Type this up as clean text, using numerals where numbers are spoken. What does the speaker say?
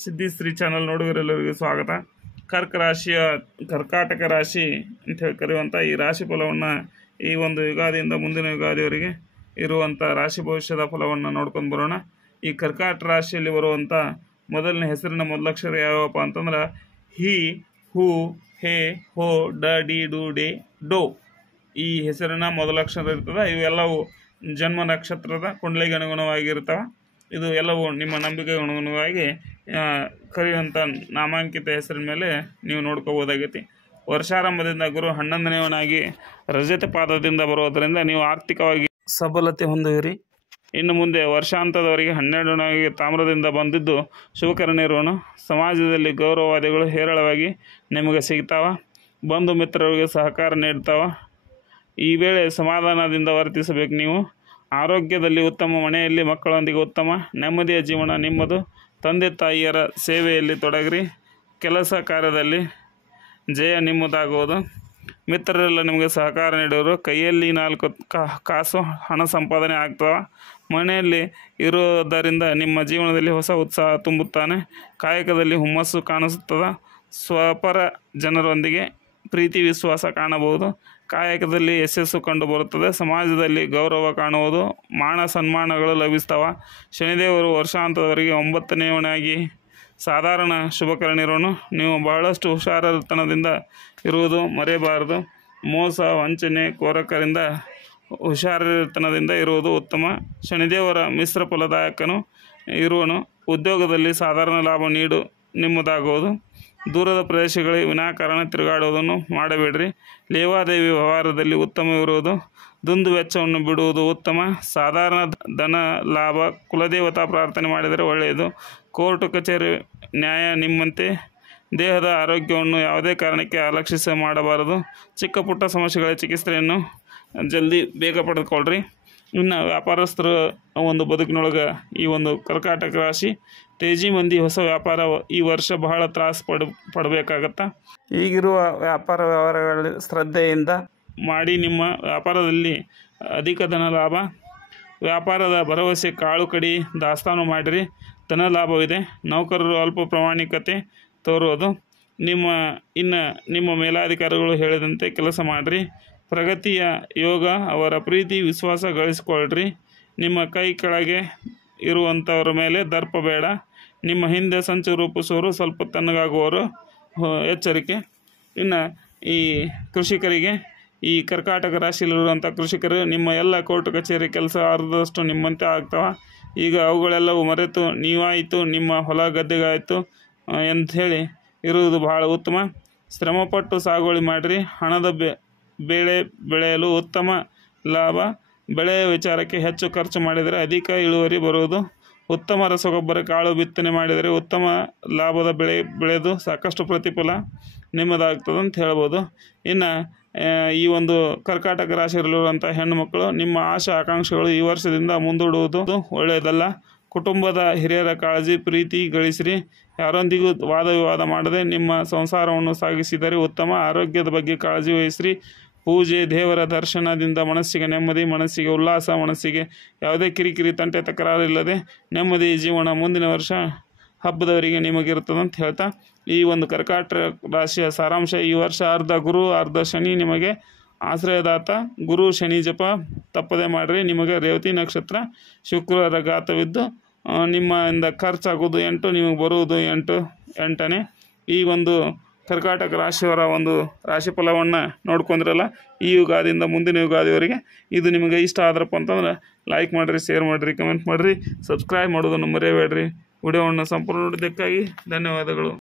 ಸಿದ್ದಿ Shri channel ನೋಡುಗರೆಲ್ಲರಿಗೂ ಸ್ವಾಗತ. ಕರ್ಕಾಟಕ ರಾಶಿ ಅಂತ ಹೇಳಿ ಕರೆಯುವಂಥ ಈ ರಾಶಿ ಫಲವನ್ನು ಈ ಒಂದು ಯುಗಾದಿಯಿಂದ ಮುಂದಿನ ಯುಗಾದಿಯವರೆಗೆ ಇರುವಂಥ ರಾಶಿ ಭವಿಷ್ಯದ ಫಲವನ್ನು ನೋಡ್ಕೊಂಡು ಬರೋಣ. ಈ ಕರ್ಕಾಟಕ ರಾಶಿಯಲ್ಲಿ ಬರುವಂಥ ಮೊದಲನೇ ಹೆಸರಿನ ಮೊದಲಕ್ಷರ ಯಾವಪ್ಪ ಅಂತಂದ್ರೆ ಹಿ, ಹೂ, ಹೇ, ಹೋ, ಡ, ಡಿ, ಡು, ಡೆ, ಡೋ. ಈ ಹೆಸರಿನ ಮೊದಲಕ್ಷರ ಇರ್ತದೆ. ಇವೆಲ್ಲವೂ ಜನ್ಮ ನಕ್ಷತ್ರದ ಕುಂಡಲಿಗೆ ಅನುಗುಣವಾಗಿರ್ತವೆ. ಇದು ಎಲ್ಲವೂ ನಿಮ್ಮ ನಂಬಿಕೆಗೆ ಅನುಗುಣವಾಗಿ ಕರೆಯುವಂಥ ನಾಮಾಂಕಿತ ಹೆಸರಿನ ಮೇಲೆ ನೀವು ನೋಡ್ಕೋಬೋದಾಗೈತಿ. ವರ್ಷಾರಂಭದಿಂದ ಗುರು 11ನೇವನಾಗಿ ರಜತ ಪಾದದಿಂದ ಬರುವುದರಿಂದ ನೀವು ಆರ್ಥಿಕವಾಗಿ ಸಬಲತೆ ಹೊಂದುವಿರಿ. ಇನ್ನು ಮುಂದೆ ವರ್ಷಾಂತದವರೆಗೆ 12ನೇವನಾಗಿ ತಾಮ್ರದಿಂದ ಬಂದಿದ್ದು ಶುಭಕರಣಿರೋಣ. ಸಮಾಜದಲ್ಲಿ ಗೌರವವಾದಿಗಳು ಹೇರಳವಾಗಿ ನಿಮಗೆ ಸಿಗ್ತಾವ. ಬಂಧು ಮಿತ್ರರಿಗೆ ಸಹಕಾರ ನೀಡ್ತಾವ. ಈ ವೇಳೆ ಸಮಾಧಾನದಿಂದ ವರ್ತಿಸಬೇಕು. ನೀವು ಆರೋಗ್ಯದಲ್ಲಿ ಉತ್ತಮ, ಮನೆಯಲ್ಲಿ ಮಕ್ಕಳೊಂದಿಗೆ ಉತ್ತಮ, ನೆಮ್ಮದಿಯ ಜೀವನ ನಿಮ್ಮದು. ತಂದೆ ತಾಯಿಯರ ಸೇವೆಯಲ್ಲಿ ತೊಡಗಿರಿ. ಕೆಲಸ ಕಾರ್ಯದಲ್ಲಿ ಜಯ ನಿಮ್ಮದಾಗುವುದು. ಮಿತ್ರರೆಲ್ಲ ನಿಮಗೆ ಸಹಕಾರ ನೀಡುವರು. ಕೈಯಲ್ಲಿ 4 ಕಾಸು ಹಣ ಸಂಪಾದನೆ ಆಗ್ತವೆ. ಮನೆಯಲ್ಲಿ ಇರುವುದರಿಂದ ನಿಮ್ಮ ಜೀವನದಲ್ಲಿ ಹೊಸ ಉತ್ಸಾಹ ತುಂಬುತ್ತಾನೆ. ಕಾಯಕದಲ್ಲಿ ಹುಮ್ಮಸ್ಸು ಕಾಣಿಸುತ್ತದೆ. ಸ್ವಪರ ಜನರೊಂದಿಗೆ ಪ್ರೀತಿ ವಿಶ್ವಾಸ ಕಾಣಬಹುದು. ಕಾಯಕದಲ್ಲಿ ಯಶಸ್ಸು ಕಂಡುಬರುತ್ತದೆ. ಸಮಾಜದಲ್ಲಿ ಗೌರವ ಕಾಣುವುದು. ಮಾನ ಸನ್ಮಾನಗಳು ಲಭಿಸ್ತವೆ. ಶನಿದೇವರು ವರ್ಷಾಂತದವರೆಗೆ 9ನೇವನಾಗಿ ಸಾಧಾರಣ ಶುಭಕರಣಿರೋನು. ನೀವು ಬಹಳಷ್ಟು ಹುಷಾರತನದಿಂದ ಇರುವುದು ಮರೆಯಬಾರದು. ಮೋಸ, ವಂಚನೆ, ಕೋರಕರಿಂದ ಹುಷಾರತನದಿಂದ ಇರುವುದು ಉತ್ತಮ. ಶನಿದೇವರ ಮಿಶ್ರ ಫಲದಾಯಕನು ಇರುವನು. ಉದ್ಯೋಗದಲ್ಲಿ ಸಾಧಾರಣ ಲಾಭ ನಿಮ್ಮದಾಗುವುದು. ದೂರದ ಪ್ರದೇಶಗಳಿಗೆ ವಿನಾಕಾರಣ ತಿರುಗಾಡುವುದನ್ನು ಮಾಡಬೇಡ್ರಿ. ಲೇವಾದೇವಿ ವ್ಯವಹಾರದಲ್ಲಿ ಉತ್ತಮವಿರುವುದು. ದುಂದು ವೆಚ್ಚವನ್ನು ಬಿಡುವುದು ಉತ್ತಮ. ಸಾಧಾರಣ ಧನ ಲಾಭ. ಕುಲದೇವತಾ ಪ್ರಾರ್ಥನೆ ಮಾಡಿದರೆ ಒಳ್ಳೆಯದು. ಕೋರ್ಟು ಕಚೇರಿ ನ್ಯಾಯ ನಿಮ್ಮಂತೆ. ದೇಹದ ಆರೋಗ್ಯವನ್ನು ಯಾವುದೇ ಕಾರಣಕ್ಕೆ ಅಲಕ್ಷಿಸ ಮಾಡಬಾರದು. ಚಿಕ್ಕ ಪುಟ್ಟ ಸಮಸ್ಯೆಗಳ ಚಿಕಿತ್ಸೆಯನ್ನು ಬೇಗ ಪಡೆದುಕೊಳ್ಳ್ರಿ. ಇನ್ನು ವ್ಯಾಪಾರಸ್ಥರು ಒಂದು ಬದುಕಿನೊಳಗೆ ಈ ಒಂದು ಕರ್ಕಾಟಕ ರಾಶಿ ತೇಜಿ ಮಂದಿ ಹೊಸ ವ್ಯಾಪಾರ ಈ ವರ್ಷ ಬಹಳ ತ್ರಾಸು ಪಡಬೇಕಾಗತ್ತೆ. ಈಗಿರುವ ವ್ಯಾಪಾರ ವ್ಯವಹಾರಗಳಲ್ಲಿ ಶ್ರದ್ಧೆಯಿಂದ ಮಾಡಿ. ನಿಮ್ಮ ವ್ಯಾಪಾರದಲ್ಲಿ ಅಧಿಕ ಧನ ಲಾಭ. ವ್ಯಾಪಾರದ ಭರವಸೆ ಕಾಳು ಕಡಿ ದಾಸ್ತಾನು ಮಾಡಿರಿ. ಧನ ಲಾಭವಿದೆ. ನೌಕರರು ಅಲ್ಪ ಪ್ರಾಮಾಣಿಕತೆ ತೋರುವುದು. ನಿಮ್ಮ ಮೇಲಾಧಿಕಾರಿಗಳು ಹೇಳಿದಂತೆ ಕೆಲಸ ಮಾಡಿರಿ. ಪ್ರಗತಿಯ ಯೋಗ. ಅವರ ಪ್ರೀತಿ ವಿಶ್ವಾಸ ಗಳಿಸಿಕೊಳ್ಳ್ರಿ. ನಿಮ್ಮ ಕೈ ಕೆಳಗೆ ಇರುವಂಥವ್ರ ಮೇಲೆ ದರ್ಪ ಬೇಡ. ನಿಮ್ಮ ಹಿಂದೆ ಸಂಚು ರೂಪಿಸುವವರು ಸ್ವಲ್ಪ ತಣ್ಣಗಾಗುವವರು ಎಚ್ಚರಿಕೆ. ಇನ್ನು ಈ ಕೃಷಿಕರಿಗೆ, ಈ ಕರ್ಕಾಟಕ ರಾಶಿಯಲ್ಲಿರುವಂಥ ಕೃಷಿಕರು, ನಿಮ್ಮ ಎಲ್ಲ ಕೋರ್ಟ್ ಕಚೇರಿ ಕೆಲಸ ಅರ್ಧದಷ್ಟು ನಿಮ್ಮಂತೆ ಆಗ್ತವೆ. ಈಗ ಅವುಗಳೆಲ್ಲವೂ ಮರೆತು ನೀವಾಯಿತು, ನಿಮ್ಮ ಹೊಲ ಗದ್ದೆಗಾಯಿತು ಅಂಥೇಳಿ ಇರುವುದು ಬಹಳ ಉತ್ತಮ. ಶ್ರಮಪಟ್ಟು ಸಾಗುವಳಿ ಮಾಡಿರಿ. ಹಣದ ಬೆಳೆ ಬೆಳೆಯಲು ಉತ್ತಮ ಲಾಭ. ಬೆಳೆಯ ವಿಚಾರಕ್ಕೆ ಹೆಚ್ಚು ಖರ್ಚು ಮಾಡಿದರೆ ಅಧಿಕ ಇಳುವರಿ ಬರುವುದು. ಉತ್ತಮ ರಸಗೊಬ್ಬರ ಕಾಳು ಬಿತ್ತನೆ ಮಾಡಿದರೆ ಉತ್ತಮ ಲಾಭದ ಬೆಳೆ ಬೆಳೆದು ಸಾಕಷ್ಟು ಪ್ರತಿಫಲ ನಿಮ್ಮದಾಗ್ತದೆ ಅಂತ ಹೇಳ್ಬೋದು. ಇನ್ನು ಈ ಒಂದು ಕರ್ಕಾಟಕ ರಾಶಿಯಲ್ಲಿರುವಂಥ ಹೆಣ್ಣು ಮಕ್ಕಳು, ನಿಮ್ಮ ಆಶಾ ಆಕಾಂಕ್ಷೆಗಳು ಈ ವರ್ಷದಿಂದ ಮುಂದೂಡುವುದು ಒಳ್ಳೆಯದಲ್ಲ. ಕುಟುಂಬದ ಹಿರಿಯರ ಕಾಳಜಿ ಪ್ರೀತಿ ಗಳಿಸಿರಿ. ಯಾರೊಂದಿಗೂ ವಾದ ವಿವಾದ ಮಾಡದೆ ನಿಮ್ಮ ಸಂಸಾರವನ್ನು ಸಾಗಿಸಿದರೆ ಉತ್ತಮ. ಆರೋಗ್ಯದ ಬಗ್ಗೆ ಕಾಳಜಿ ವಹಿಸಿರಿ. ಪೂಜೆ, ದೇವರ ದರ್ಶನದಿಂದ ಮನಸ್ಸಿಗೆ ನೆಮ್ಮದಿ, ಮನಸ್ಸಿಗೆ ಉಲ್ಲಾಸ, ಮನಸ್ಸಿಗೆ ಯಾವುದೇ ಕಿರಿಕಿರಿ ತಂಟೆ ತಕರಾರಿಲ್ಲದೆ ನೆಮ್ಮದಿ ಜೀವನ ಮುಂದಿನ ವರ್ಷ ಹಬ್ಬದವರೆಗೆ ನಿಮಗಿರ್ತದೆ ಅಂತ ಹೇಳ್ತಾ, ಈ ಒಂದು ಕರ್ಕಾಟಕ ರಾಶಿಯ ಸಾರಾಂಶ: ಈ ವರ್ಷ ಅರ್ಧ ಗುರು ಅರ್ಧ ಶನಿ ನಿಮಗೆ ಆಶ್ರಯದಾತ. ಗುರು ಶನಿ ಜಪ ತಪ್ಪದೆ ಮಾಡಿರಿ. ನಿಮಗೆ ರೇವತಿ ನಕ್ಷತ್ರ ಶುಕ್ರವಾರ ಘಾತವಿದ್ದು ನಿಮ್ಮಿಂದ ಖರ್ಚಾಗೋದು 8, ನಿಮಗೆ ಬರುವುದು 8ನೇ. ಈ ಒಂದು ಕರ್ಕಾಟಕ ರಾಶಿಯವರ ಒಂದು ರಾಶಿ ಫಲವನ್ನು ನೋಡ್ಕೊಂಡ್ರಲ್ಲ. ಈ ಯುಗಾದಿಯಿಂದ ಮುಂದಿನ ಯುಗಾದಿವರೆಗೆ ಇದು ನಿಮಗೆ ಇಷ್ಟ ಆದ್ರಪ್ಪ ಅಂತಂದ್ರೆ ಲೈಕ್ ಮಾಡಿರಿ, ಶೇರ್ ಮಾಡಿರಿ, ಕಮೆಂಟ್ ಮಾಡಿರಿ, ಸಬ್ಸ್ಕ್ರೈಬ್ ಮಾಡೋದನ್ನು ಮರೆಯಬೇಡ್ರಿ. ವಿಡಿಯೋವನ್ನು ಸಂಪೂರ್ಣ ನೋಡಿದ್ದಕ್ಕಾಗಿ ಧನ್ಯವಾದಗಳು.